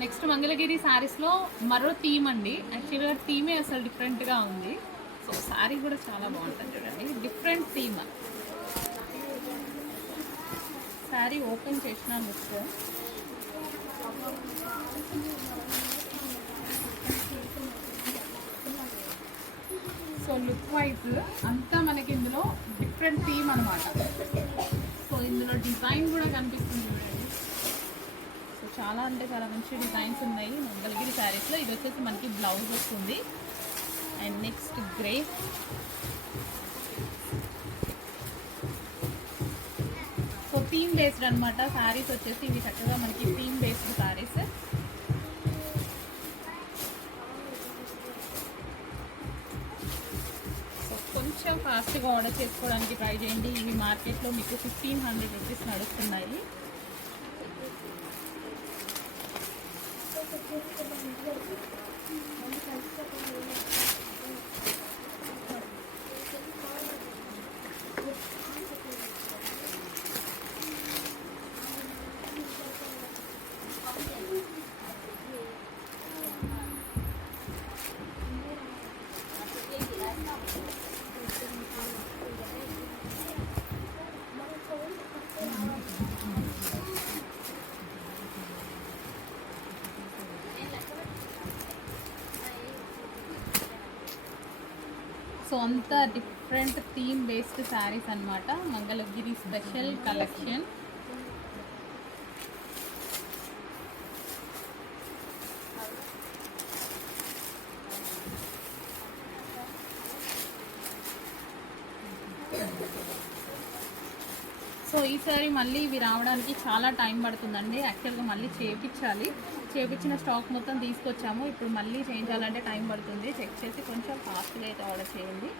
నెక్స్ట్ మంగళగిరి శారీస్లో మరో థీమ్ అండి. యాక్చువల్గా థీమే అసలు డిఫరెంట్గా ఉంది. సో శారీ కూడా చాలా బాగుంటుంది చూడండి, డిఫరెంట్ థీమ్. శారీ ఓపెన్ చేసిన లుక్. సో లుక్ వైజ్ అంతా మనకి ఇందులో డిఫరెంట్ థీమ్ అనమాట. సో ఇందులో డిజైన్ కూడా కనిపిస్తుంది చూడండి. సో చాలా అంటే చాలా మంచి డిజైన్స్ ఉన్నాయి మంగళగిరి శారీస్లో. ఇది వచ్చేసి మనకి బ్లౌజ్ వస్తుంది. And next grey. So theme based అనమాట శారీస్ వచ్చేసి. ఇవి చక్కగా మనకి థీమ్ బేస్డ్ శారీస్. కొంచెం ఫాస్ట్గా ఆర్డర్ చేసుకోవడానికి ట్రై చేయండి. ఇవి మార్కెట్లో మీకు 1500 రూపీస్ నడుస్తున్నాయి. సో అంతా డిఫరెంట్ థీమ్ బేస్డ్ శారీస్ అనమాట. Mangalagiri special collection. సో ఈసారి మళ్ళీ ఇవి రావడానికి చాలా టైం పడుతుందండి. యాక్చువల్గా మళ్ళీ చేయించాలి. చేయించిన స్టాక్ మొత్తం తీసుకొచ్చాము. ఇప్పుడు మళ్ళీ చేయించాలంటే టైం పడుతుంది. చెక్ చేసి కొంచెం ఫాస్ట్గా అయితే ఆర్డర్ చేయండి.